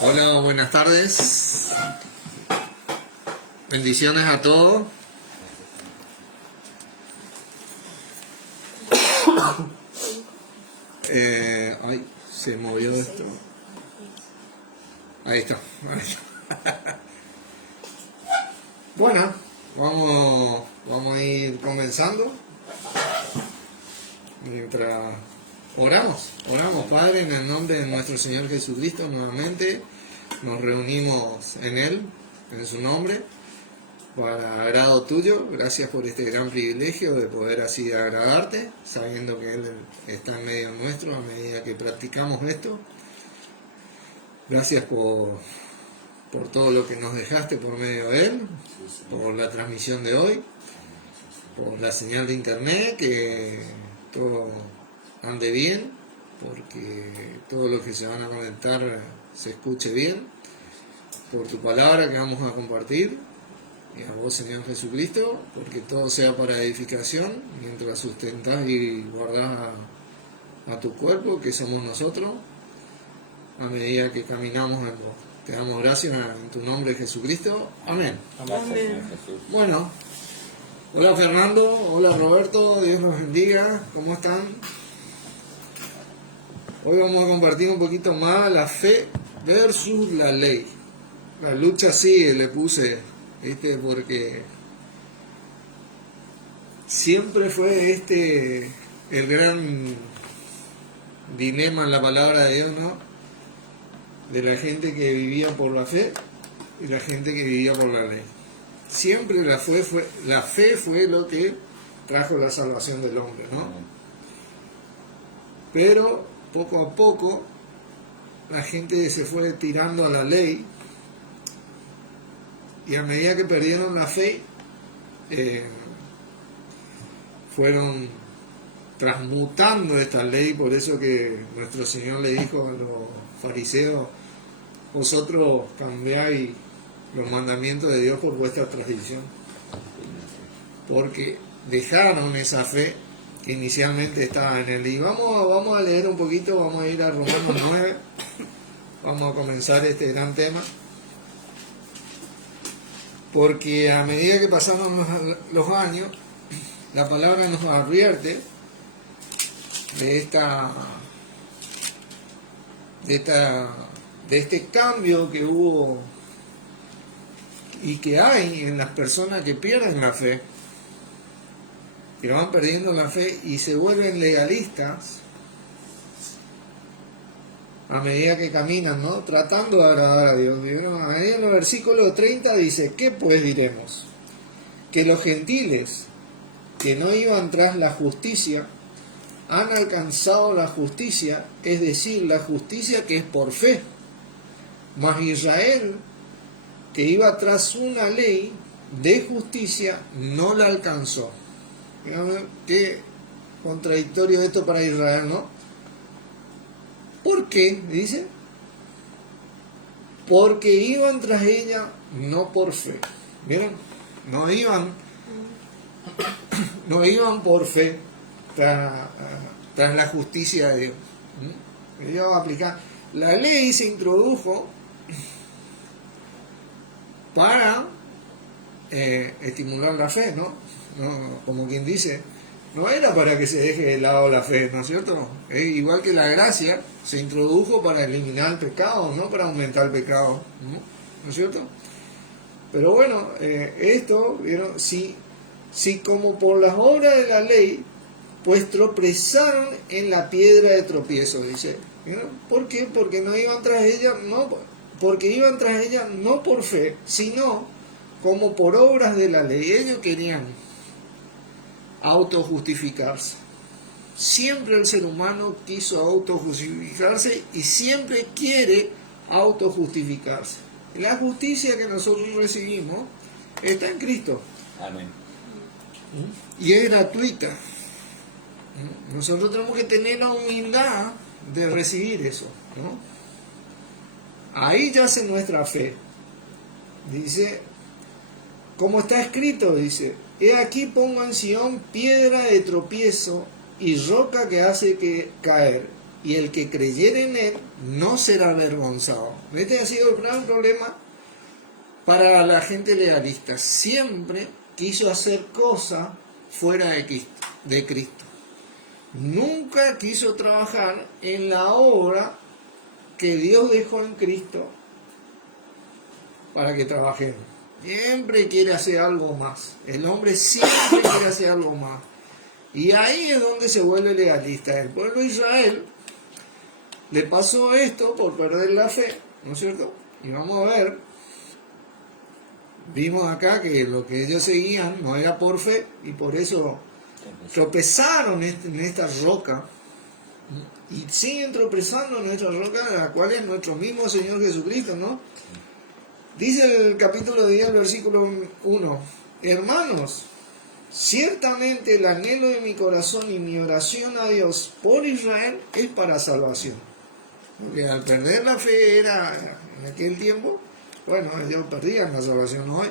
Hola, buenas tardes. Bendiciones a todos. Ay, se movió esto. Ahí está. Bueno, vamos a ir comenzando. Mientras oramos, Padre, en el nombre de nuestro Señor Jesucristo, nuevamente nos reunimos en Él, en su nombre, para agrado tuyo. Gracias por este gran privilegio de poder así agradarte, sabiendo que Él está en medio nuestro a medida que practicamos esto. Gracias por todo lo que nos dejaste por medio de Él, por la transmisión de hoy, por la señal de internet, que todo ande bien, porque todo lo que se van a conectar se escuche bien, por tu palabra que vamos a compartir, y a vos, Señor Jesucristo, porque todo sea para edificación, mientras sustentás y guardás a tu cuerpo, que somos nosotros, a medida que caminamos en vos. Te damos gracias en tu nombre, Jesucristo. Amén. Amén. Bueno, hola Fernando, hola Roberto, Dios los bendiga, ¿cómo están? Hoy vamos a compartir un poquito más la fe versus la ley. La lucha sigue, le puse, porque siempre fue el gran dilema en la palabra de Dios, ¿no? De la gente que vivía por la fe y la gente que vivía por la ley. Siempre la fe fue lo que trajo la salvación del hombre, ¿no? Pero poco a poco la gente se fue tirando a la ley, y a medida que perdieron la fe, fueron transmutando esta ley. Por eso que nuestro Señor le dijo a los fariseos: vosotros cambiáis los mandamientos de Dios por vuestra tradición, porque dejaron esa fe que inicialmente estaba en él. Y vamos a leer un poquito, vamos a ir a Romanos 9, vamos a comenzar este gran tema, porque a medida que pasaron los años, la palabra nos advierte de este cambio que hubo y que hay en las personas que pierden la fe, que van perdiendo la fe y se vuelven legalistas a medida que caminan, ¿no? Tratando de agradar a Dios. Ahí en el versículo 30 dice: ¿qué pues diremos? Que los gentiles que no iban tras la justicia han alcanzado la justicia, es decir, la justicia que es por fe. Mas Israel, que iba tras una ley de justicia, no la alcanzó. Qué contradictorio esto para Israel, ¿no? ¿Por qué? Dice: porque iban tras ella no por fe. ¿Vieron? No iban por fe tras la justicia de Dios. Yo voy a aplicar. La ley se introdujo para estimular la fe, ¿no? Como quien dice, no era para que se deje de lado la fe, ¿no es cierto? Igual que la gracia se introdujo para eliminar el pecado, no para aumentar el pecado, ¿no es cierto? Pero bueno, esto, ¿vieron? Si como por las obras de la ley, pues tropezaron en la piedra de tropiezo, dice. ¿Vieron? ¿Por qué? Porque no iban tras ella, porque iban tras ella no por fe, sino como por obras de la ley. Ellos querían autojustificarse. Siempre el ser humano quiso autojustificarse y siempre quiere autojustificarse. La justicia que nosotros recibimos está en Cristo. Amén. Y es gratuita. Nosotros tenemos que tener la humildad de recibir eso, ¿no? Ahí yace nuestra fe. Dice, como está escrito, dice: he aquí pongo en Sión piedra de tropiezo y roca que hace caer, y el que creyere en él no será avergonzado. Este ha sido el gran problema para la gente legalista. Siempre quiso hacer cosas fuera de Cristo. Nunca quiso trabajar en la obra que Dios dejó en Cristo para que trabajemos. Siempre quiere hacer algo más. El hombre siempre quiere hacer algo más. Y ahí es donde se vuelve legalista. El pueblo de Israel le pasó esto por perder la fe, ¿no es cierto? Y vamos a ver, vimos acá que lo que ellos seguían no era por fe, y por eso tropezaron en esta roca, y siguen tropezando en nuestra roca, la cual es nuestro mismo Señor Jesucristo, ¿no? Dice el capítulo 10, versículo 1, hermanos, ciertamente el anhelo de mi corazón y mi oración a Dios por Israel es para salvación. Porque al perder la fe era en aquel tiempo, bueno, ellos perdían la salvación hoy.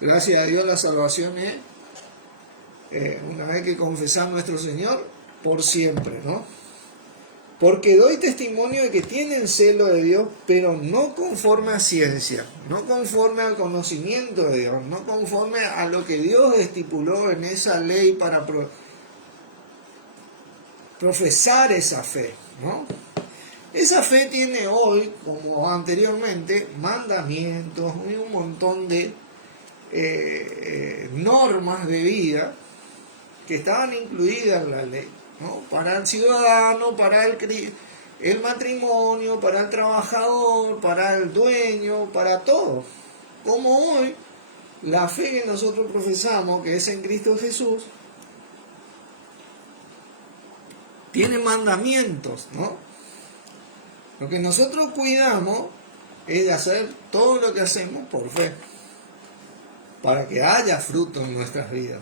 Gracias a Dios la salvación es, una vez que confesamos a nuestro Señor, por siempre, ¿no? Porque doy testimonio de que tienen celo de Dios, pero no conforme a ciencia, no conforme al conocimiento de Dios, no conforme a lo que Dios estipuló en esa ley para profesar esa fe, ¿no? Esa fe tiene hoy, como anteriormente, mandamientos y un montón de normas de vida que estaban incluidas en la ley, ¿no? Para el ciudadano, para el matrimonio, para el trabajador, para el dueño, para todo. Como hoy, la fe que nosotros profesamos, que es en Cristo Jesús, tiene mandamientos, ¿no? Lo que nosotros cuidamos es de hacer todo lo que hacemos por fe, para que haya fruto en nuestras vidas.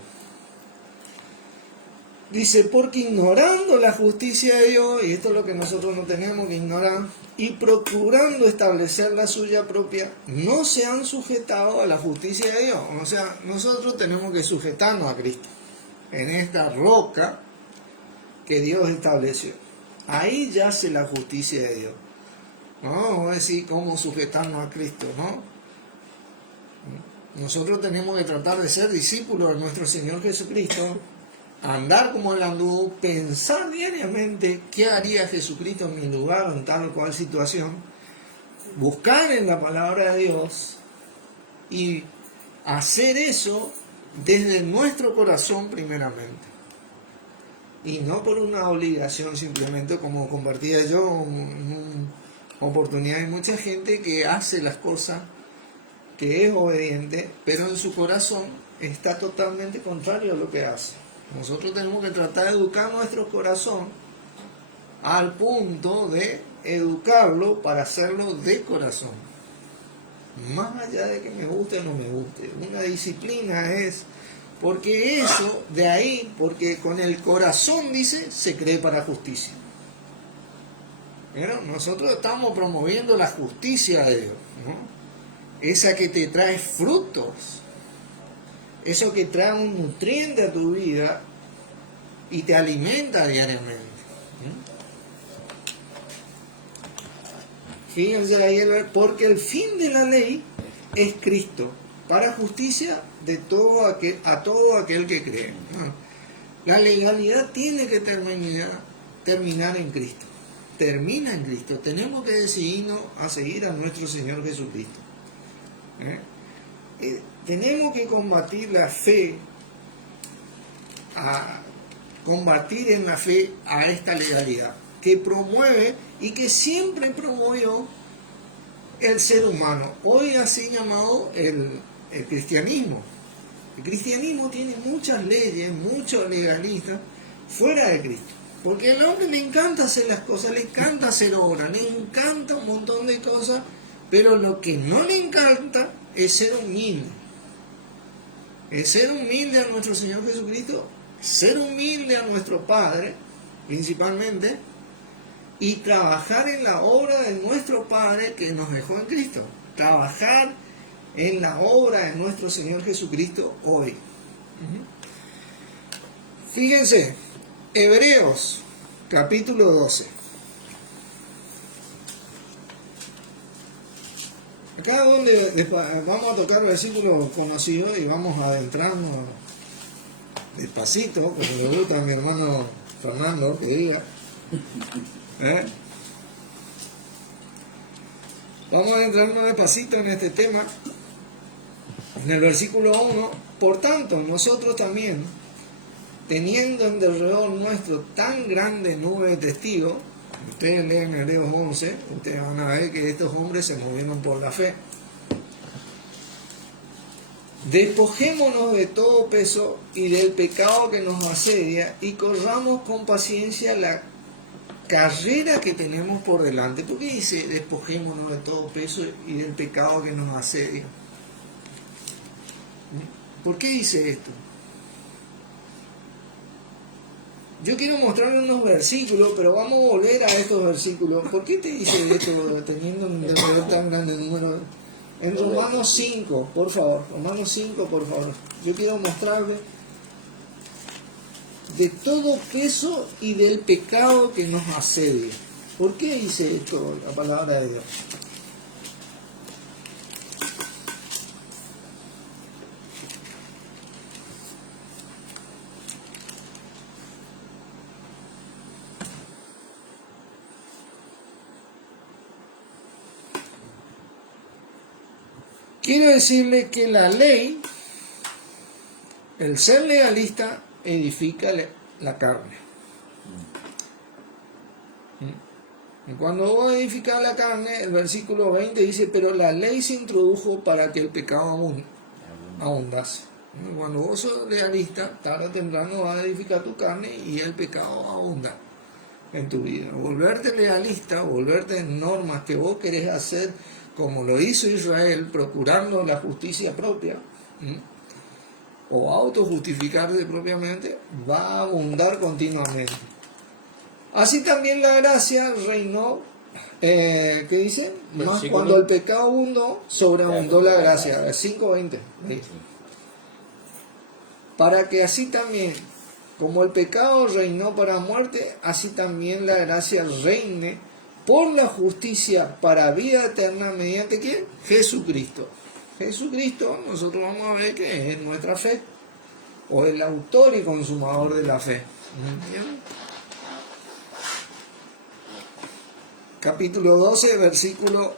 Dice, porque ignorando la justicia de Dios, y esto es lo que nosotros no tenemos que ignorar, y procurando establecer la suya propia, no se han sujetado a la justicia de Dios. O sea, nosotros tenemos que sujetarnos a Cristo, en esta roca que Dios estableció. Ahí yace la justicia de Dios. No, vamos a decir cómo sujetarnos a Cristo, ¿no? Nosotros tenemos que tratar de ser discípulos de nuestro Señor Jesucristo, andar como Él anduvo, pensar diariamente qué haría Jesucristo en mi lugar en tal o cual situación, buscar en la palabra de Dios y hacer eso desde nuestro corazón primeramente. Y no por una obligación simplemente, como compartía yo en oportunidad. Hay mucha gente que hace las cosas, que es obediente, pero en su corazón está totalmente contrario a lo que hace. Nosotros tenemos que tratar de educar nuestro corazón al punto de educarlo para hacerlo de corazón. Más allá de que me guste o no me guste. Una disciplina es, porque eso, de ahí, porque con el corazón, dice, se cree para justicia. Pero nosotros estamos promoviendo la justicia de Dios, ¿no? Esa que te trae frutos, eso que trae un nutriente a tu vida y te alimenta diariamente. Fíjense ahí, porque el fin de la ley es Cristo, para justicia de a todo aquel que cree. La legalidad tiene que terminar en Cristo. Termina en Cristo. Tenemos que decidirnos a seguir a nuestro Señor Jesucristo. Tenemos que combatir la fe, combatir en la fe a esta legalidad que promueve y que siempre promovió el ser humano. Hoy así llamado el cristianismo. El cristianismo tiene muchas leyes, muchos legalistas fuera de Cristo. Porque al hombre le encanta hacer las cosas, le encanta hacer obras, le encanta un montón de cosas, pero lo que no le encanta es ser humilde. Es ser humilde a nuestro Señor Jesucristo, ser humilde a nuestro Padre, principalmente, y trabajar en la obra de nuestro Padre que nos dejó en Cristo. Trabajar en la obra de nuestro Señor Jesucristo hoy. Fíjense, Hebreos, capítulo 12. Acá donde vamos a tocar versículos conocidos y vamos a adentrarnos despacito, como le gusta a mi hermano Fernando que diga. Vamos a adentrarnos despacito en este tema. En el versículo 1, por tanto, nosotros también, teniendo en derredor nuestro tan grande nube de testigos, ustedes leen Hebreos 11, ustedes van a ver que estos hombres se movieron por la fe. Despojémonos de todo peso y del pecado que nos asedia y corramos con paciencia la carrera que tenemos por delante. ¿Por qué dice despojémonos de todo peso y del pecado que nos asedia? ¿Por qué dice esto? Yo quiero mostrarle unos versículos, pero vamos a volver a estos versículos. ¿Por qué te dice esto teniendo un derredor tan grande número? En Romanos 5, por favor. Romanos 5, por favor. Yo quiero mostrarle de todo peso y del pecado que nos asedia. ¿Por qué dice esto la palabra de Dios? Quiero decirle que la ley, el ser legalista, edifica la carne. Y cuando vos edificas la carne, el versículo 20 dice, pero la ley se introdujo para que el pecado abundase. Cuando vos sos legalista, tarde o temprano vas a edificar tu carne y el pecado abunda en tu vida. Volverte legalista, volverte en normas que vos querés hacer, como lo hizo Israel, procurando la justicia propia, o autojustificarse propiamente, va a abundar continuamente. Así también la gracia reinó, ¿qué dice? Más cuando el pecado abundó, sobreabundó la gracia. 5:20. Para que así también, como el pecado reinó para muerte, así también la gracia reine por la justicia para vida eterna, mediante ¿quién? Jesucristo. Jesucristo, nosotros vamos a ver que es nuestra fe, o el autor y consumador de la fe. ¿Bien? Capítulo 12, versículo,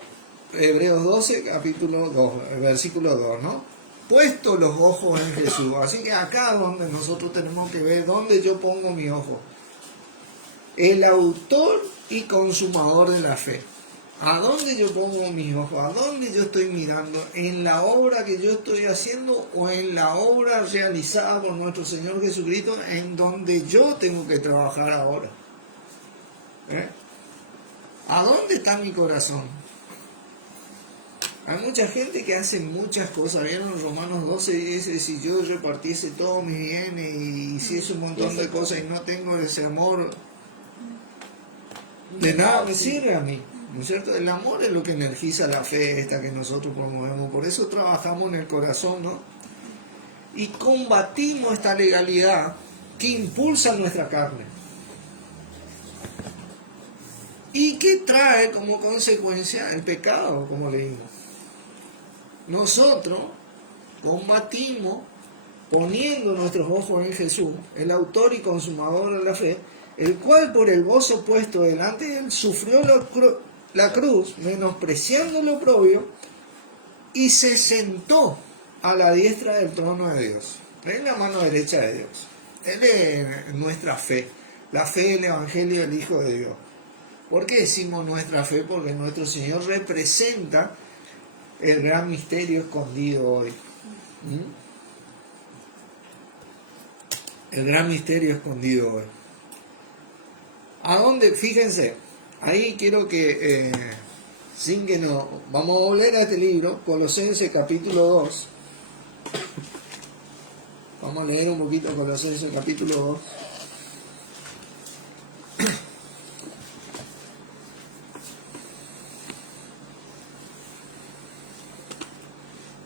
Hebreos 12, capítulo 2, versículo 2, ¿no? Puesto los ojos en Jesús. Así que acá es donde nosotros tenemos que ver dónde yo pongo mi ojo. El autor y consumador de la fe. ¿A dónde yo pongo mis ojos? ¿A dónde yo estoy mirando? ¿En la obra que yo estoy haciendo o en la obra realizada por nuestro Señor Jesucristo, en donde yo tengo que trabajar ahora? ¿A dónde está mi corazón? Hay mucha gente que hace muchas cosas. ¿Vieron? Romanos 12 dice, si yo repartiese todos mis bienes y hiciese un montón de cosas y no tengo ese amor, de nada me sirve a mí, ¿no es cierto? El amor es lo que energiza la fe esta que nosotros promovemos. Por eso trabajamos en el corazón, ¿no? Y combatimos esta legalidad que impulsa nuestra carne y que trae como consecuencia el pecado, como leímos. Nosotros combatimos poniendo nuestros ojos en Jesús, el autor y consumador de la fe, el cual por el gozo puesto delante de él sufrió la cruz, menospreciando lo oprobio, y se sentó a la diestra del trono de Dios. Es la mano derecha de Dios. Él es nuestra fe, la fe del Evangelio del Hijo de Dios. ¿Por qué decimos nuestra fe? Porque nuestro Señor representa el gran misterio escondido hoy. El gran misterio escondido hoy. ¿A dónde? Fíjense, ahí quiero que, sin que no, vamos a volver a este libro, Colosenses capítulo 2. Vamos a leer un poquito Colosenses capítulo 2.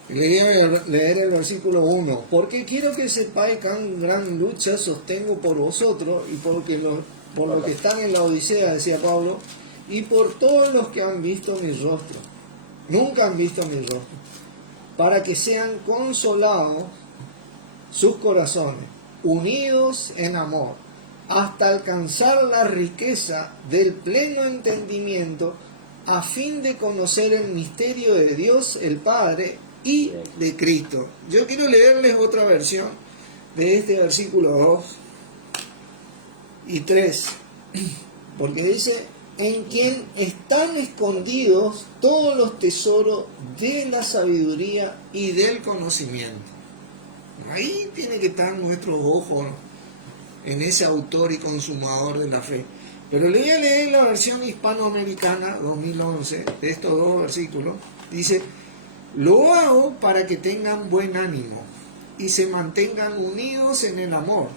Y le voy a leer el versículo 1. Porque quiero que sepáis que en gran lucha sostengo por vosotros y por los que están en la Odisea, decía Pablo, y por todos los que han visto mi rostro. nunca han visto mi rostro, para que sean consolados sus corazones, unidos en amor, hasta alcanzar la riqueza del pleno entendimiento, a fin de conocer el misterio de Dios el Padre y de Cristo. Yo quiero leerles otra versión de este versículo 2 y 3, porque dice: en quien están escondidos todos los tesoros de la sabiduría y del conocimiento. Ahí tiene que estar nuestro ojo, en ese autor y consumador de la fe. Pero le voy a leer la versión hispanoamericana 2011 de estos dos versículos. Dice: lo hago para que tengan buen ánimo y se mantengan unidos en el amor,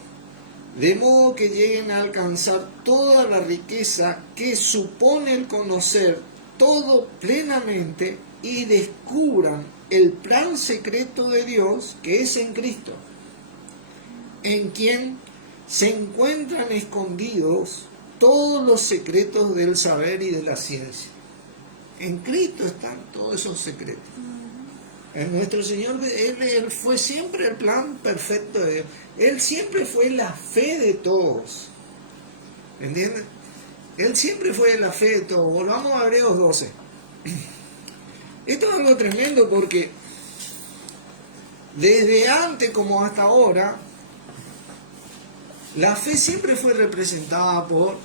de modo que lleguen a alcanzar toda la riqueza que supone el conocer todo plenamente y descubran el plan secreto de Dios que es en Cristo, en quien se encuentran escondidos todos los secretos del saber y de la ciencia. En Cristo están todos esos secretos. En nuestro Señor, Él fue siempre el plan perfecto de Dios. Él siempre fue la fe de todos. ¿Entienden? Él siempre fue la fe de todos. Volvamos a Hebreos 12. Esto es algo tremendo porque desde antes como hasta ahora, la fe siempre fue representada por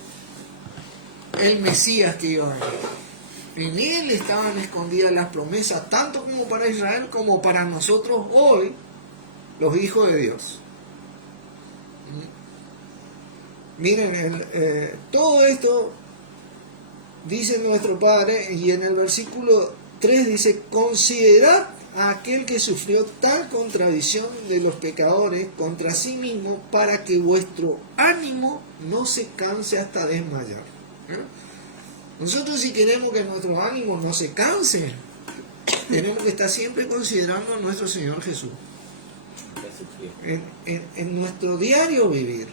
el Mesías que iba a venir. En Él estaban escondidas las promesas, tanto como para Israel como para nosotros hoy, los hijos de Dios. Miren, todo esto dice nuestro Padre, y en el versículo 3 dice: considerad a aquel que sufrió tal contradicción de los pecadores contra sí mismo, para que vuestro ánimo no se canse hasta desmayar. Nosotros, si queremos que nuestro ánimo no se canse, tenemos que estar siempre considerando a nuestro Señor Jesús en nuestro diario vivir,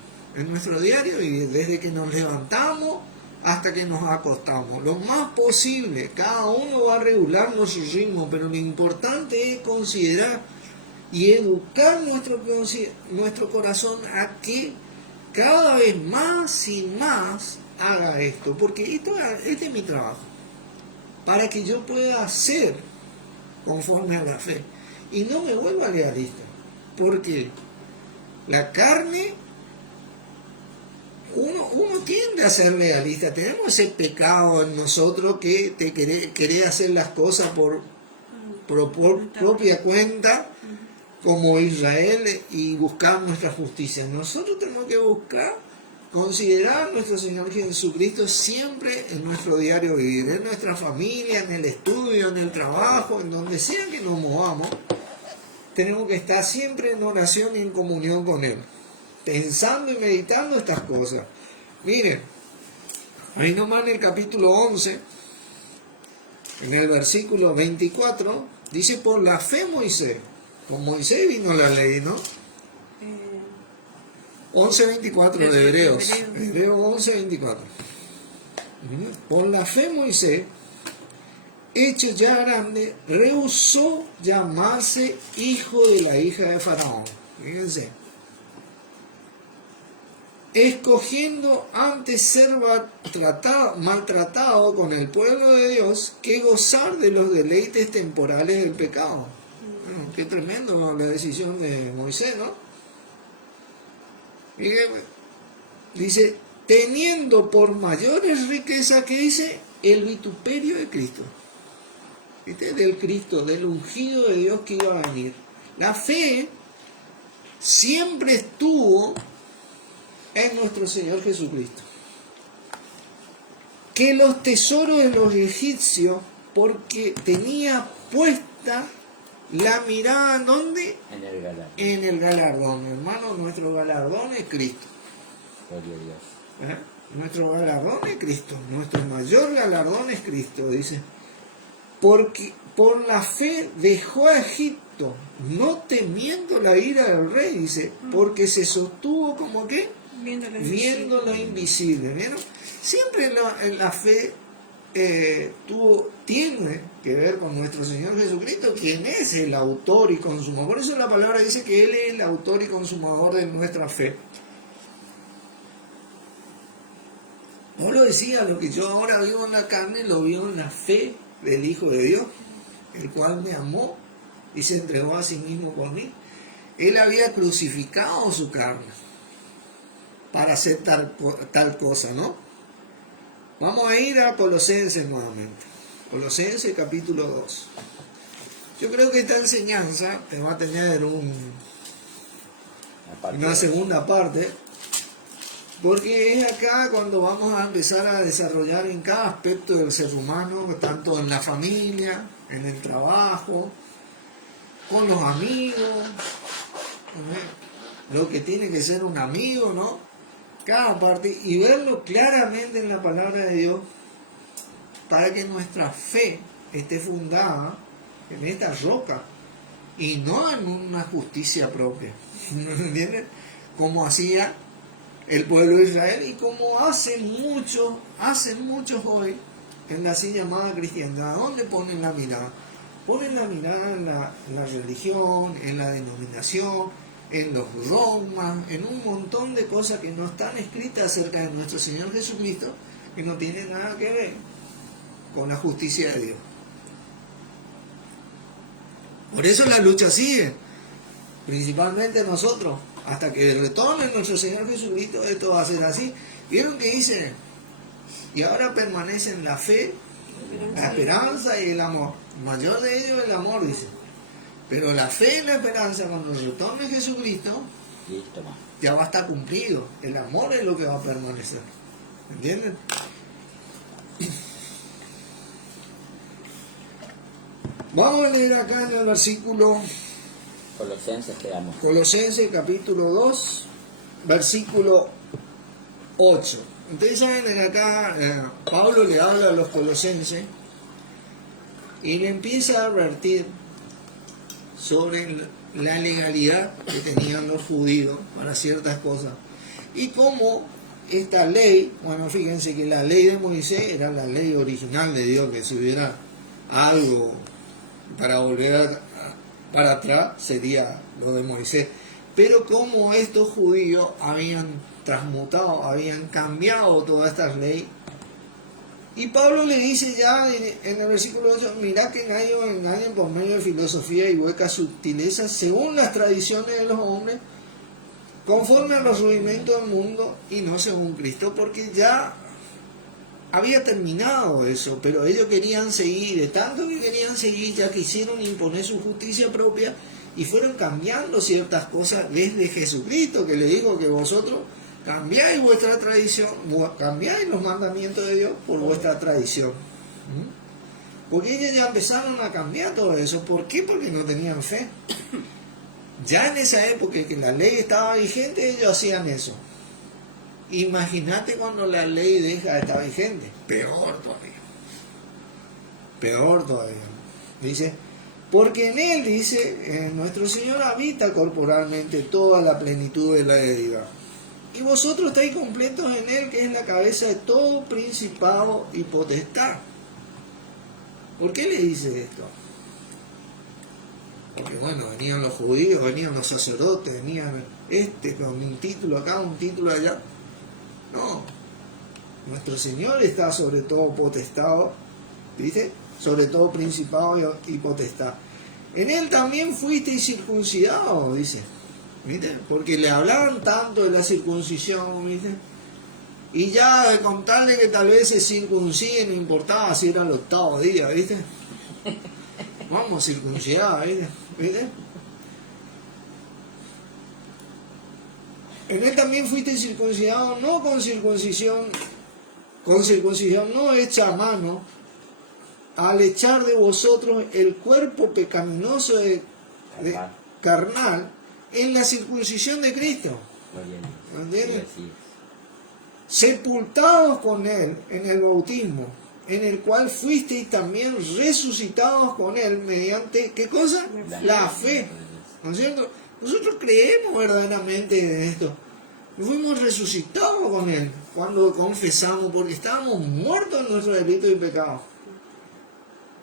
desde que nos levantamos hasta que nos acostamos, lo más posible. Cada uno va a regularnos su ritmo, pero lo importante es considerar y educar nuestro corazón a que cada vez más y más haga esto, porque este es mi trabajo, para que yo pueda hacer conforme a la fe y no me vuelva legalista, porque la carne, uno tiende a ser legalista. Tenemos ese pecado en nosotros que te querer hacer las cosas por propia cuenta, como Israel, y buscar nuestra justicia. Nosotros tenemos que considerar a nuestro Señor Jesucristo siempre en nuestro diario vivir, en nuestra familia, en el estudio, en el trabajo, en donde sea que nos movamos. Tenemos que estar siempre en oración y en comunión con Él, pensando y meditando estas cosas. Miren, ahí nomás en el capítulo 11, en el versículo 24, dice: por la fe Moisés, con Moisés vino la ley, ¿no? 11:24 de Hebreos. Hebreos 11:24. Por la fe Moisés, hecho ya grande, rehusó llamarse hijo de la hija de Faraón. Fíjense. Escogiendo antes ser maltratado con el pueblo de Dios que gozar de los deleites temporales del pecado. Bueno, qué tremendo la decisión de Moisés, ¿no? Dice: teniendo por mayores riquezas, que dice, el vituperio de Cristo. ¿Viste? Del Cristo, del ungido de Dios que iba a venir. La fe siempre estuvo en nuestro Señor Jesucristo. Que los tesoros de los egipcios, porque tenía puesta la mirada, ¿dónde? En el galardón. En el galardón, hermano. Nuestro galardón es Cristo. Gloria a Dios. Nuestro galardón es Cristo. Nuestro mayor galardón es Cristo, dice. Porque por la fe dejó a Egipto, no temiendo la ira del rey, dice, porque se sostuvo como que viendo lo invisible. ¿Vieron? Siempre en la fe tiene que ver con nuestro Señor Jesucristo, quien es el autor y consumador. Por eso la palabra dice que Él es el autor y consumador de nuestra fe. Pablo decía, lo que yo ahora vivo en la carne, lo vivo en la fe del Hijo de Dios, el cual me amó y se entregó a sí mismo por mí. Él había crucificado su carne para hacer tal cosa, ¿no? Vamos a ir a Colosenses nuevamente. Colosenses capítulo 2. Yo creo que esta enseñanza te va a tener una segunda parte, porque es acá cuando vamos a empezar a desarrollar en cada aspecto del ser humano, tanto en la familia, en el trabajo, con los amigos, lo que tiene que ser un amigo, ¿no? Cada parte, y verlo claramente en la palabra de Dios, para que nuestra fe esté fundada en esta roca y no en una justicia propia. ¿Entienden? Como hacía el pueblo de Israel y como hacen muchos hoy en la así llamada cristiandad. ¿Dónde ponen la mirada? Ponen la mirada en la religión, en la denominación, en los dogmas, en un montón de cosas que no están escritas acerca de nuestro Señor Jesucristo, que no tienen nada que ver con la justicia de Dios. Por eso la lucha sigue, principalmente nosotros, hasta que retorne nuestro Señor Jesucristo. Esto va a ser así. ¿Vieron que dice? Y ahora permanecen la fe, la esperanza y el amor. Mayor de ellos el amor, dice. Pero la fe y la esperanza, cuando retorne Jesucristo, ya va a estar cumplido. El amor es lo que va a permanecer. ¿Entienden? Vamos a leer acá en el versículo Colosenses capítulo 2, versículo 8. Ustedes saben que acá Pablo le habla a los colosenses y le empieza a advertir sobre la legalidad que tenían los judíos para ciertas cosas. Y cómo esta ley, bueno, fíjense que la ley de Moisés era la ley original de Dios, que si hubiera algo para volver para atrás sería lo de Moisés. Pero como estos judíos habían transmutado, habían cambiado todas estas leyes, y Pablo le dice ya en el versículo 8, mirá que engañan por medio de filosofía y huecas sutilezas, según las tradiciones de los hombres, conforme a los rudimentos del mundo y no según Cristo, porque ya había terminado eso, pero ellos querían seguir, de tanto que querían seguir, ya quisieron imponer su justicia propia y fueron cambiando ciertas cosas desde Jesucristo, que le dijo que vosotros cambiáis vuestra tradición, cambiáis los mandamientos de Dios por vuestra tradición. Porque ellos ya empezaron a cambiar todo eso. ¿Por qué? Porque no tenían fe. Ya en esa época que la ley estaba vigente, ellos hacían eso. Imagínate cuando la ley deja de estar vigente. Peor todavía. Peor todavía. Dice, porque en Él, dice, nuestro Señor habita corporalmente toda la plenitud de la deidad. Y vosotros estáis completos en Él, que es la cabeza de todo principado y potestad. ¿Por qué le dice esto? Porque bueno, venían los judíos, venían los sacerdotes, venían con un título acá, un título allá. No, nuestro Señor está sobre todo potestad, ¿viste? Sobre todo principado y potestad. En Él también fuisteis circuncidados, dice. ¿Viste? Porque le hablaban tanto de la circuncisión, ¿viste? Y ya de contarle que tal vez se circunciden, no importaba si era el 8º día, ¿viste? Vamos a circuncidar, ¿viste? En Él también fuiste circuncidado, no con circuncisión no hecha a mano, al echar de vosotros el cuerpo pecaminoso carnal, en la circuncisión de Cristo. ¿Entiendes? Sepultados con Él en el bautismo, en el cual fuisteis también resucitados con Él mediante, ¿qué cosa? La fe. ¿No es cierto? Nosotros creemos verdaderamente en esto. Fuimos resucitados con Él cuando confesamos, porque estábamos muertos en nuestros delitos y pecados.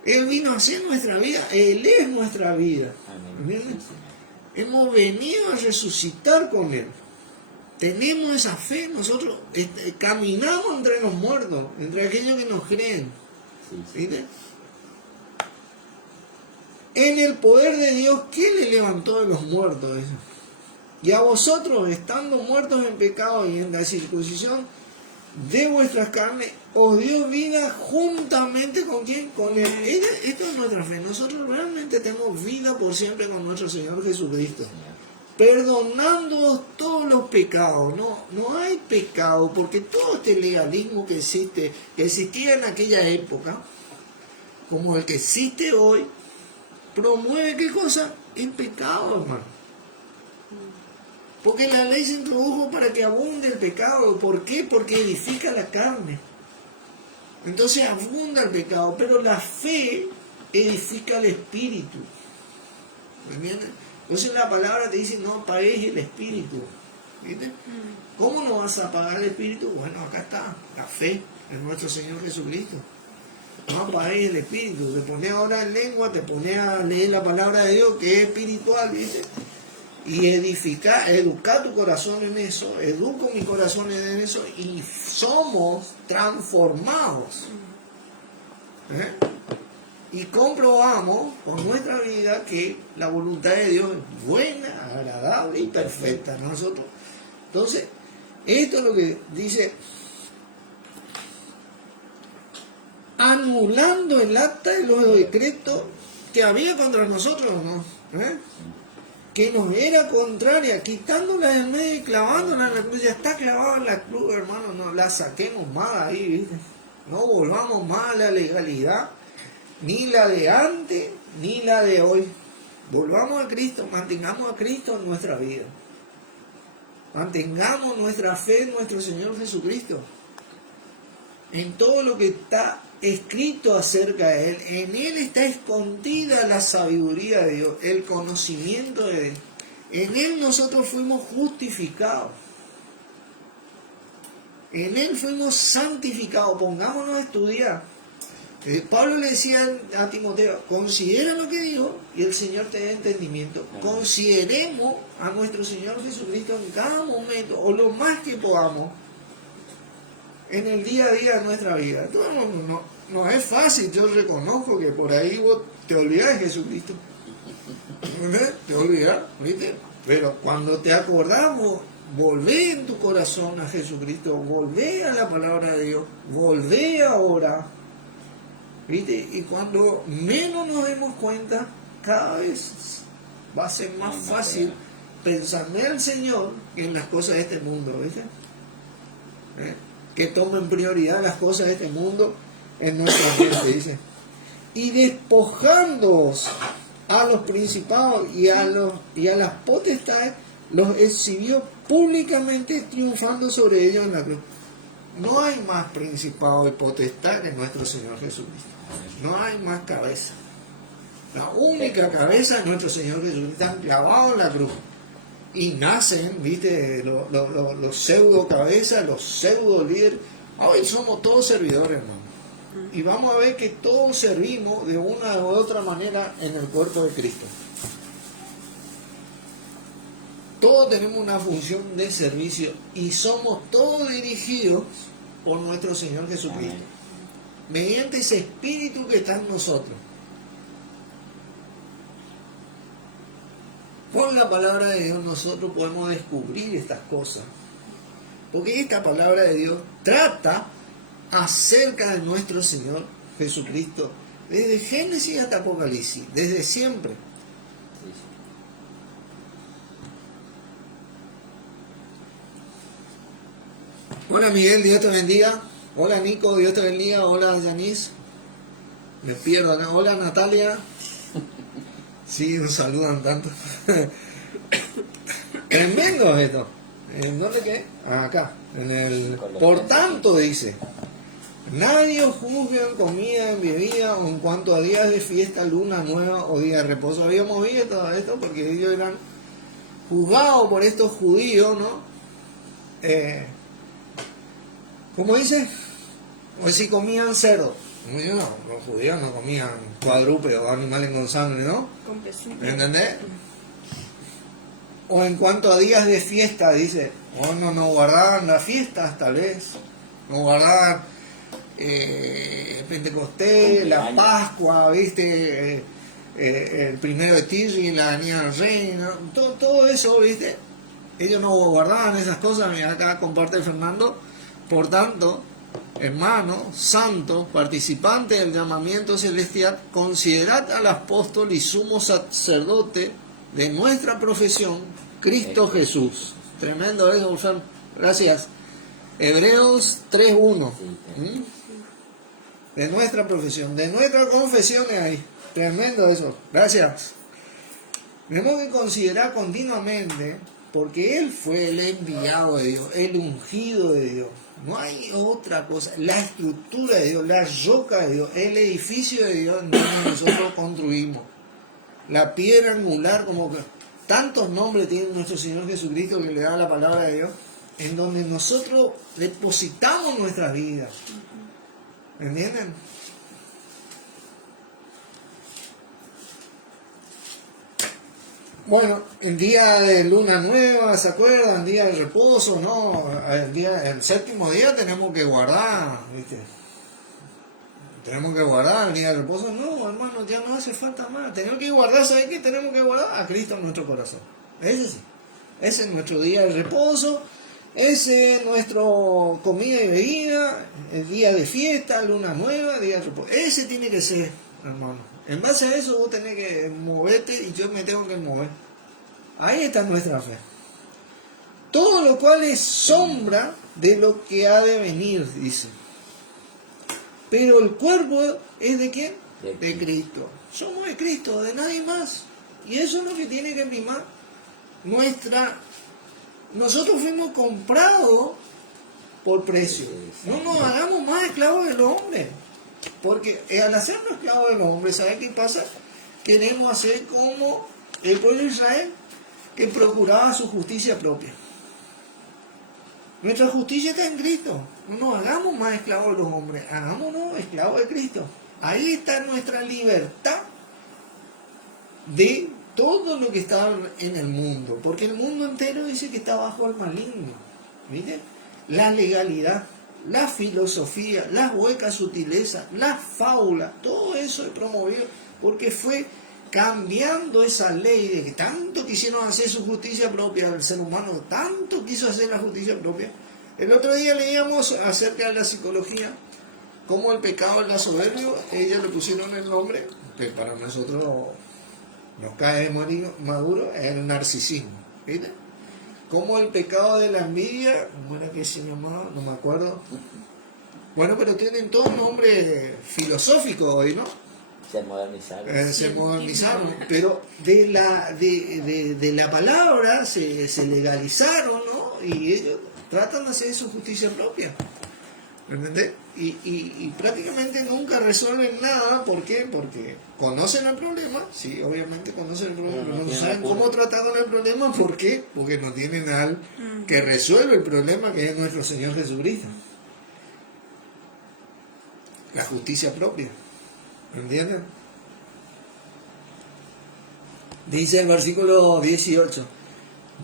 Él vino a ser nuestra vida, Él es nuestra vida. ¿Entiendes? Hemos venido a resucitar con Él. Tenemos esa fe, nosotros caminamos entre los muertos, entre aquellos que nos creen. ¿Viste? En el poder de Dios, ¿quién le levantó de los muertos? Eso? Y a vosotros, estando muertos en pecado y en la circuncisión de vuestras carnes, os dio vida juntamente con ¿quién? Con Él. Esto es nuestra fe. Nosotros realmente tenemos vida por siempre con nuestro Señor Jesucristo. Perdonándoos todos los pecados. No hay pecado, porque todo este legalismo que existía en aquella época, como el que existe hoy, promueve ¿qué cosa? El pecado, hermano. Porque la ley se introdujo para que abunde el pecado. ¿Por qué? Porque edifica la carne. Entonces abunda el pecado, pero la fe edifica el espíritu. ¿Me entiendes? Entonces la palabra te dice, no apagues el espíritu. ¿Viste? ¿Cómo no vas a apagar el espíritu? Bueno, acá está, la fe en nuestro Señor Jesucristo. No apagues el espíritu. Te pones ahora en lengua, te pones a leer la palabra de Dios, que es espiritual, ¿viste? Y educar tu corazón en eso, educo mi corazón en eso y somos transformados. Y comprobamos con nuestra vida que la voluntad de Dios es buena, agradable y perfecta en nosotros. Entonces, esto es lo que dice, anulando el acta de los decretos que había contra nosotros, ¿no? Que nos era contraria, quitándola del medio y clavándola en la cruz. Ya está clavada en la cruz, hermano, no la saquemos más ahí, ¿viste? No volvamos más a la legalidad, ni la de antes, ni la de hoy. Volvamos a Cristo, mantengamos a Cristo en nuestra vida. Mantengamos nuestra fe en nuestro Señor Jesucristo. En todo lo que está escrito acerca de Él. En Él está escondida la sabiduría de Dios, el conocimiento de Él. En Él nosotros fuimos justificados. En Él fuimos santificados. Pongámonos a estudiar. Pablo le decía a Timoteo, considera lo que dijo y el Señor te dé entendimiento. Consideremos a nuestro Señor Jesucristo en cada momento, o lo más que podamos, en el día a día de nuestra vida. No es fácil, yo reconozco que por ahí vos te olvidás de Jesucristo. Te olvidás, ¿viste? Pero cuando te acordamos, volvé en tu corazón a Jesucristo, volvé a la palabra de Dios, volvé ahora, ¿viste? Y cuando menos nos demos cuenta, cada vez va a ser más fácil pensar en el Señor que en las cosas de este mundo, ¿viste? Que tomen prioridad las cosas de este mundo en nuestra mente, dice. Y despojándoos a los principados y a las potestades, los exhibió públicamente, triunfando sobre ellos en la cruz. No hay más principado y potestad que nuestro Señor Jesucristo. No hay más cabeza. La única cabeza es nuestro Señor Jesucristo. Están clavados en la cruz. Y nacen, viste, los pseudo cabezas, los pseudo líderes. Hoy somos todos servidores, hermano. Y vamos a ver que todos servimos de una u otra manera en el cuerpo de Cristo. Todos tenemos una función de servicio y somos todos dirigidos por nuestro Señor Jesucristo. Mediante ese espíritu que está en nosotros. Con la palabra de Dios nosotros podemos descubrir estas cosas. Porque esta palabra de Dios trata acerca de nuestro Señor Jesucristo. Desde Génesis hasta Apocalipsis. Desde siempre. Hola Miguel, Dios te bendiga. Hola Nico, Dios te bendiga. Hola Yanis. Me pierdo, ¿no? Hola Natalia. Sí, nos saludan tanto. Tremendo esto. ¿En dónde qué? Acá. Por tanto dice, nadie os juzgue en comida, en bebida o en cuanto a días de fiesta, luna nueva o día de reposo. Habíamos visto todo esto porque ellos eran juzgados por estos judíos, ¿no? ¿cómo dice? O si comían cerdo. Como yo no, los judíos no comían cuadrúpedos, animales con sangre, ¿no? ¿Entendés? O en cuanto a días de fiesta, dice, o no guardaban las fiestas, tal vez, no guardaban Pentecostés, la Pascua, ¿viste? El primero de Tirri, la venida del rey, ¿no? Todo eso, ¿viste? Ellos no guardaban esas cosas, mira, acá comparte Fernando. Por tanto, hermanos, santos, participantes del llamamiento celestial, considerad al apóstol y sumo sacerdote de nuestra profesión, Cristo Jesús. Tremendo eso, Usar. Gracias. Hebreos 3:1. De nuestra profesión, de nuestra confesión es ahí. Tremendo eso. Gracias. Tenemos que considerar continuamente, porque Él fue el enviado de Dios, el ungido de Dios. No hay otra cosa. La estructura de Dios, la roca de Dios, el edificio de Dios en donde nosotros construimos. La piedra angular, como que tantos nombres tiene nuestro Señor Jesucristo que le da la palabra de Dios, en donde nosotros depositamos nuestras vidas. ¿Entienden? Bueno, el día de luna nueva, ¿se acuerdan? El día de reposo, ¿no? El séptimo día tenemos que guardar, ¿viste? Tenemos que guardar el día de reposo. No, hermano, ya no hace falta más. Tenemos que guardar, ¿sabes qué? Tenemos que guardar a Cristo en nuestro corazón. Ese sí. Ese es nuestro día de reposo. Ese es nuestro comida y bebida. El día de fiesta, luna nueva, día de reposo. Ese tiene que ser, hermano. En base a eso vos tenés que moverte y yo me tengo que mover. Ahí está nuestra fe. Todo lo cual es sombra de lo que ha de venir, dice. Pero el cuerpo es ¿de quién? De Cristo. Somos de Cristo, de nadie más. Y eso es lo que tiene que primar. Nosotros fuimos comprados por precio. No nos hagamos más esclavos de los hombres. Porque al hacernos esclavos de los hombres, ¿saben qué pasa? Queremos hacer como el pueblo de Israel, que procuraba su justicia propia. Nuestra justicia está en Cristo. No nos hagamos más esclavos de los hombres, hagámonos esclavos de Cristo. Ahí está nuestra libertad de todo lo que está en el mundo. Porque el mundo entero dice que está bajo el maligno. ¿Viste? La legalidad, la filosofía, las huecas sutilezas, las fábulas, todo eso es promovido porque fue cambiando esa ley de que tanto quisieron hacer su justicia propia, el ser humano tanto quiso hacer la justicia propia. El otro día leíamos acerca de la psicología, cómo el pecado es la soberbia. Ellos le pusieron el nombre que para nosotros nos cae de maduro, es el narcisismo. ¿Viste? Como el pecado de la envidia, ¿cómo era que se llamaba? No me acuerdo. Bueno, pero tienen todo un nombre filosófico hoy, ¿no? Se modernizaron. Se modernizaron, pero de la palabra se legalizaron, ¿no? Y ellos tratan de hacer su justicia propia. ¿Entendés? Y prácticamente nunca resuelven nada. ¿Por qué? Porque conocen el problema. Sí, obviamente conocen el problema, pero no saben cómo trataron el problema. ¿Por qué? Porque no tienen al que resuelve el problema, que es nuestro Señor Jesucristo. La justicia propia. ¿Entienden? Dice el versículo 18: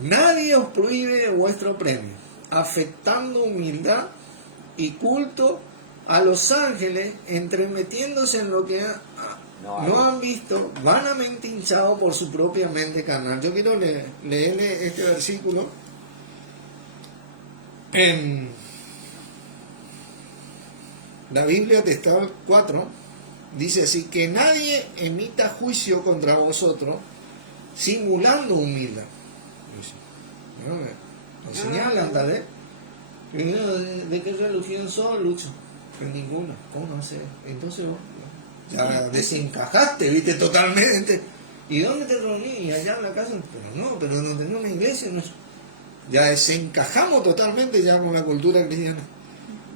nadie os prohíbe vuestro premio, afectando humildad y culto a los ángeles, entremetiéndose en lo que no han visto, vanamente hinchados por su propia mente carnal. Yo quiero leerle este versículo en la Biblia Textual 4. Dice así: que nadie emita juicio contra vosotros simulando humildad. Lo señalan, tal vez. ¿De qué religión sos, Lucho? De ninguna. ¿Cómo no sé? Entonces ya desencajaste, viste, totalmente. ¿Y dónde te reuní? Allá en la casa. Pero no tenemos una iglesia. No. Ya desencajamos totalmente ya con la cultura cristiana.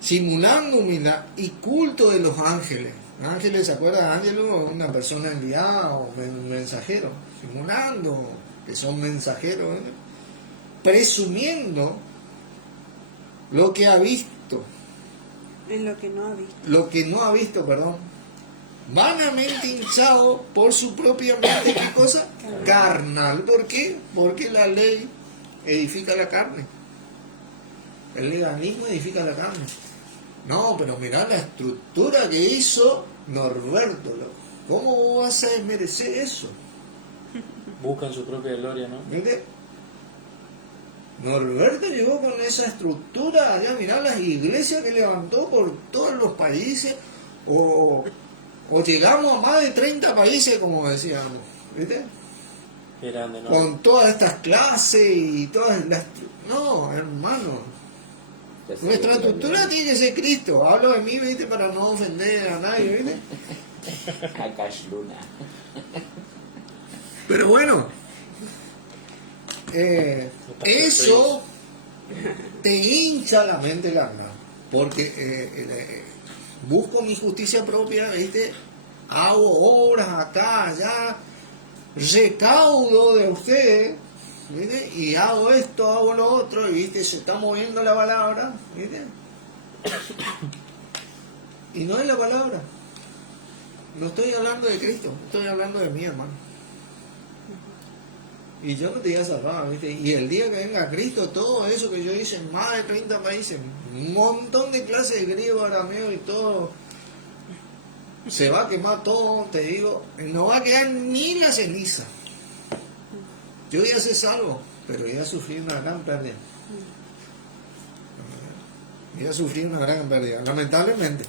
Simulando humildad y culto de los ángeles. Ángeles, ¿se acuerdan? Ángelo, una persona enviada o un mensajero. Simulando que son mensajeros, ¿eh? Presumiendo lo que ha visto, En lo que no ha visto. lo que no ha visto, perdón, vanamente hinchado por su propia mente, ¿qué cosa? Carnal. ¿Por qué? Porque la ley edifica la carne. El legalismo edifica la carne. No, pero mirá la estructura que hizo Norberto, loco. ¿Cómo vas a desmerecer eso? Buscan su propia gloria, ¿no? ¿Viste? Norberto llegó con esa estructura, allá mirá las iglesias que levantó por todos los países, o llegamos a más de 30 países, como decíamos, ¿viste? Qué grande, ¿no? Con todas estas clases y todas las... No, hermano, Ya sé, nuestra yo creo estructura tiene que ser Cristo. Hablo de mí, ¿viste? Para no ofender a nadie, ¿viste? que Akash Luna. Pero bueno, eso te hincha la mente carnal, porque busco mi justicia propia, ¿viste? Hago obras acá, allá, recaudo de ustedes, ¿viste? Y hago esto, hago lo otro, y ¿viste? Se está moviendo la palabra, ¿viste? Y no es la palabra. No estoy hablando de Cristo, estoy hablando de mí, hermano. Y yo no te iba a salvar, ¿viste? Y el día que venga Cristo, todo eso que yo hice en más de 30 países, un montón de clases de griego, arameo y todo, se va a quemar todo, te digo, no va a quedar ni la ceniza. Yo ya sé salvo, pero ya sufrí una gran pérdida. Ya sufrí una gran pérdida, lamentablemente.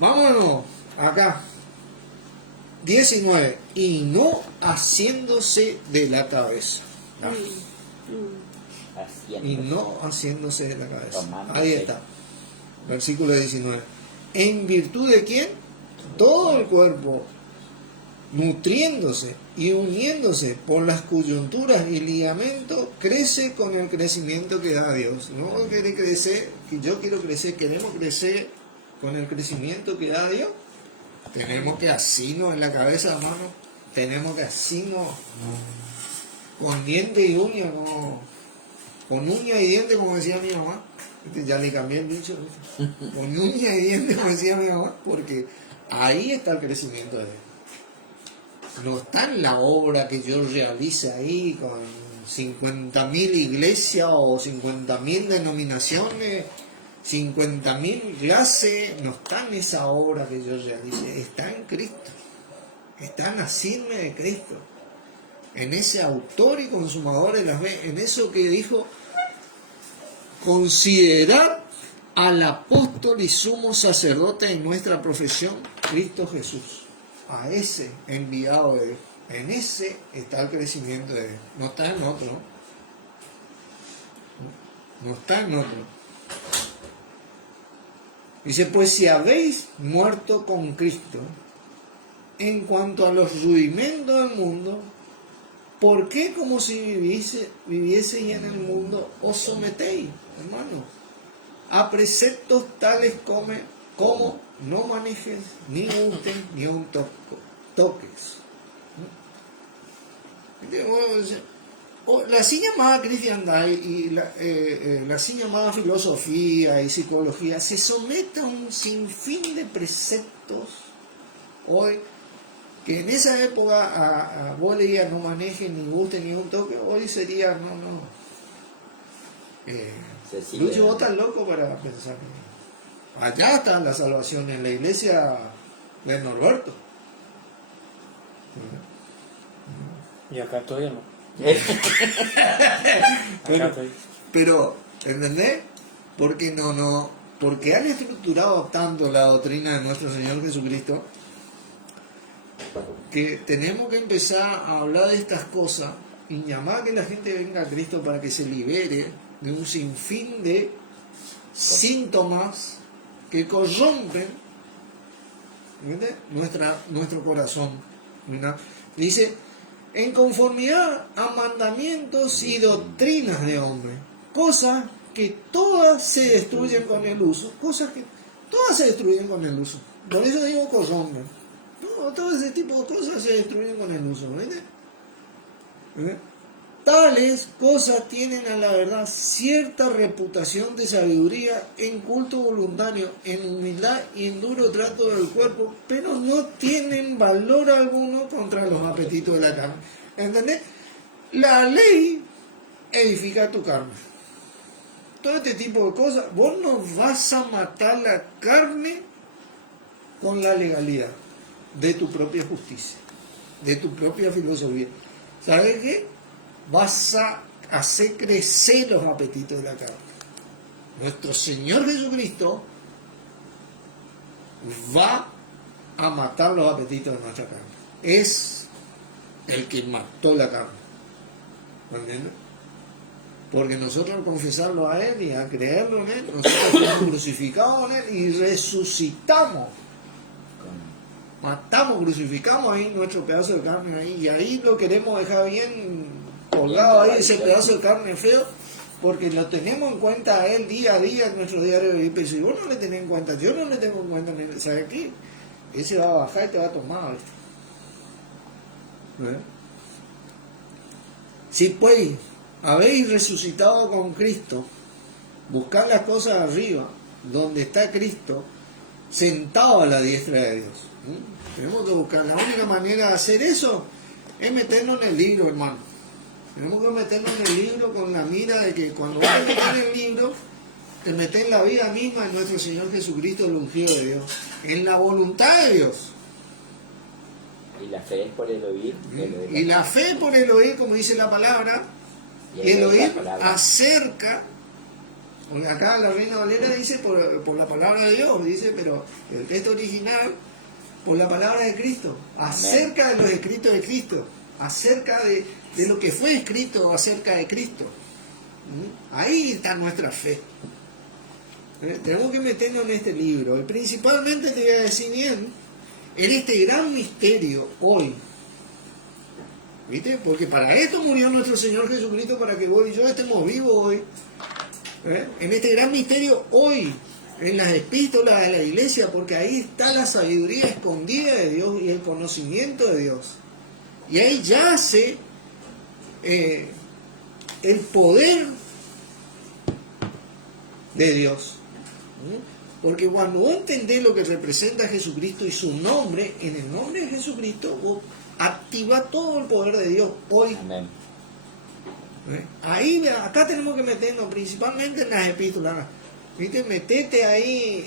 Vámonos, acá. 19. Y no haciéndose de la cabeza. Ah, y no haciéndose de la cabeza. Ahí está. Versículo 19. ¿En virtud de quién? Todo el cuerpo, nutriéndose y uniéndose por las coyunturas y ligamentos, crece con el crecimiento que da Dios. No quiere crecer, y yo quiero crecer, queremos crecer con el crecimiento que da Dios. Tenemos que asirnos en la cabeza, hermano. Tenemos que asirnos con diente y uña, con uña y diente, como decía mi mamá. Ya le cambié el dicho. Con uña y diente, como decía mi mamá, porque ahí está el crecimiento de Dios. No está en la obra que yo realice ahí con 50.000 iglesias o 50.000 denominaciones, 50.000 clases. No está en esa obra que yo realice, está en Cristo. Está en asirme de Cristo, en ese autor y consumador de las fe, en eso que dijo: considerar al apóstol y sumo sacerdote en nuestra profesión, Cristo Jesús. A ese enviado de Dios. En ese está el crecimiento de Dios. No está en otro. No está en otro. Dice: pues si habéis muerto con Cristo en cuanto a los rudimentos del mundo, ¿por qué como si vivieseis en el mundo os sometéis, hermano, a preceptos tales como no manejes, ni gustes, ni aun toques? La así llamada cristiandad y la así llamada filosofía y psicología se somete a un sinfín de preceptos hoy, que en esa época vos leías no manejes, ni guste, ni un toque. Hoy sería no. Lucho, vos estás loco para pensar. Allá está la salvación, en la iglesia de Norberto. Y acá todavía no. Pero, ¿entendés? Porque porque han estructurado tanto la doctrina de nuestro Señor Jesucristo, que tenemos que empezar a hablar de estas cosas y llamar a que la gente venga a Cristo para que se libere de un sinfín de síntomas que corrompen, ¿entiendes?, nuestro corazón. ¿Verdad? Dice: en conformidad a mandamientos y doctrinas de hombre, cosas que todas se destruyen con el uso, Por eso digo corrompen. Todo ese tipo de cosas se destruyen con el uso, ¿entiendes? tales cosas tienen a la verdad cierta reputación de sabiduría en culto voluntario, en humildad y en duro trato del cuerpo, pero no tienen valor alguno contra los apetitos de la carne. ¿Entendés? La ley edifica tu carne. Todo este tipo de cosas, vos no vas a matar la carne con la legalidad de tu propia justicia, de tu propia filosofía. ¿Sabes qué? Vas a hacer crecer los apetitos de la carne. Nuestro Señor Jesucristo va a matar los apetitos de nuestra carne. Es el que mató la carne. ¿Me entiendes? Porque nosotros al confesarlo a Él y a creerlo en Él, nosotros fuimos crucificados en Él y resucitamos. Matamos, crucificamos ahí nuestro pedazo de carne ahí, y ahí lo queremos dejar bien colgado ahí, ese pedazo de carne feo, porque lo tenemos en cuenta a Él día a día en nuestro diario de vivir. Pero si vos no le tenés en cuenta, yo no le tengo en cuenta, ¿sabes qué? Ese va a bajar y te va a tomar, ¿viste? ¿Eh? Si pues habéis resucitado con Cristo, buscad las cosas arriba, donde está Cristo, sentado a la diestra de Dios. Tenemos que buscar. La única manera de hacer eso es meternos en el libro, hermano. Tenemos que meternos en el libro con la mira de que cuando vas a meter en el libro, te metes en la vida misma de nuestro Señor Jesucristo, el ungido de Dios, en la voluntad de Dios. Y la fe es por el oír. Y la fe por el oír, como dice la palabra, y el oír acerca. Acá la Reina Valera dice por la palabra de Dios, dice, pero el texto original, por la palabra de Cristo, acerca de los escritos de Cristo, acerca de lo que fue escrito acerca de Cristo. Ahí está nuestra fe. Tenemos que meternos en este libro, y principalmente te voy a decir bien, en este gran misterio hoy. ¿Viste? Porque para esto murió nuestro Señor Jesucristo, para que vos y yo estemos vivos hoy. En este gran misterio hoy, en las epístolas de la iglesia, porque ahí está la sabiduría escondida de Dios y el conocimiento de Dios. Y ahí yace el poder de Dios. Porque cuando vos entendés lo que representa Jesucristo y su nombre, en el nombre de Jesucristo, vos activás todo el poder de Dios hoy. Amén. Ahí, acá tenemos que meternos principalmente en las epístolas. ¿Viste? Metete ahí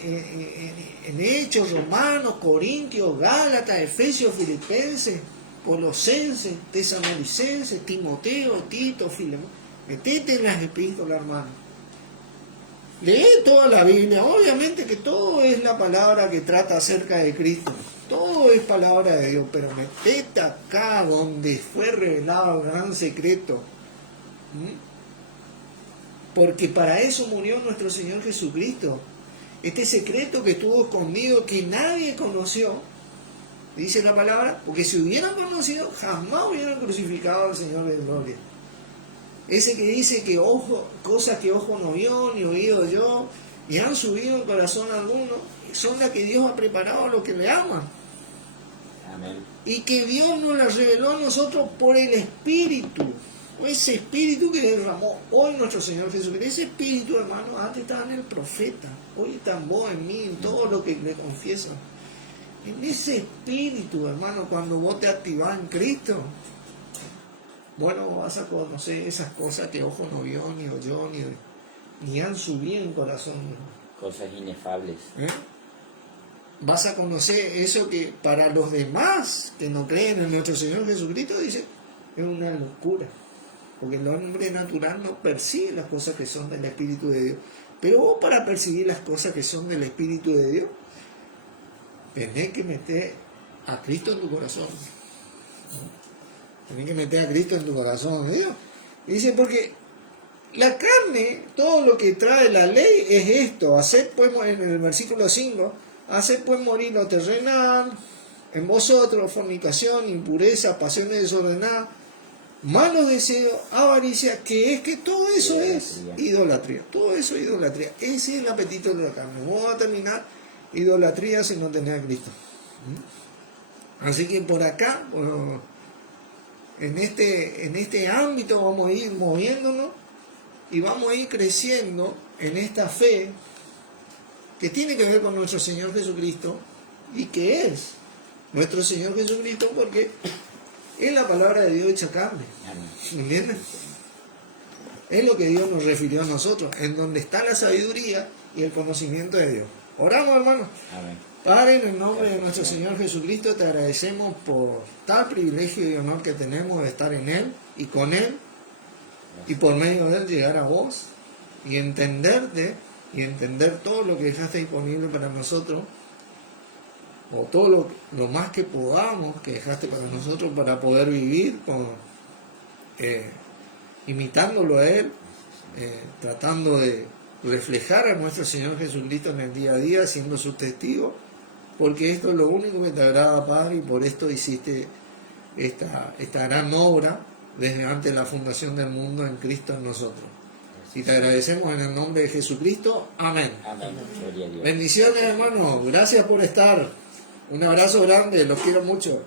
en Hechos, Romanos, Corintios, Gálatas, Efesios, Filipenses, Colosenses, Tesalonicenses, Timoteo, Tito, Filemón. Metete en las epístolas, hermano. Lee toda la Biblia. Obviamente que todo es la palabra que trata acerca de Cristo. Todo es palabra de Dios. Pero metete acá donde fue revelado el gran secreto. Porque para eso murió nuestro Señor Jesucristo. Este secreto que estuvo escondido, que nadie conoció, dice la palabra, porque si hubieran conocido, jamás hubieran crucificado al Señor de gloria. Ese que dice que cosas que ojo no vio, ni oído yo, ni han subido en corazón alguno, son las que Dios ha preparado a los que le aman. Amén. Y que Dios nos las reveló a nosotros por el Espíritu. Ese Espíritu que derramó hoy nuestro Señor Jesucristo. Ese Espíritu, hermano, antes estaba en el profeta, hoy está en vos, en mí, en todo lo que le confiesan. En ese Espíritu, hermano, cuando vos te activás en Cristo, bueno, vas a conocer esas cosas que ojo no vio, ni oyó, ni han subido en corazón. Cosas inefables. Vas a conocer eso que para los demás que no creen en nuestro Señor Jesucristo, dice, es una locura. Porque el hombre natural no percibe las cosas que son del Espíritu de Dios. Pero vos, para percibir las cosas que son del Espíritu de Dios, tenés que meter a Cristo en tu corazón. Tenés que meter a Cristo en tu corazón, ¿no? Y dice, porque la carne, todo lo que trae la ley es esto: hacer pues, en el versículo 5, hacer pues morir lo terrenal en vosotros, fornicación, impureza, pasiones desordenadas, malos deseos, avaricia, que es que todo eso es idolatría. Todo eso es idolatría. Ese es el apetito de la carne. Vos vas a terminar idolatría si no tenés a Cristo. Así que por acá, en este ámbito vamos a ir moviéndonos y vamos a ir creciendo en esta fe que tiene que ver con nuestro Señor Jesucristo y que es nuestro Señor Jesucristo porque es la palabra de Dios hecha carne. Amén. ¿Entiendes? Es lo que Dios nos refirió a nosotros, en donde está la sabiduría y el conocimiento de Dios. Oramos, hermanos. Amén. Padre, en el nombre de nuestro Señor Jesucristo, te agradecemos por tal privilegio y honor que tenemos de estar en Él y con Él, y por medio de Él llegar a vos y entenderte y entender todo lo que dejaste disponible para nosotros, o todo lo más que podamos que dejaste para nosotros para poder vivir imitándolo a Él, tratando de reflejar a nuestro Señor Jesucristo en el día a día, siendo su testigo, porque esto es lo único que te agrada, Padre, y por esto hiciste esta gran obra desde antes de la fundación del mundo en Cristo en nosotros. Y te agradecemos en el nombre de Jesucristo. Amén. Amén. Gloria a Dios. Bendiciones, hermanos. Gracias por estar. Un abrazo grande. Los quiero mucho.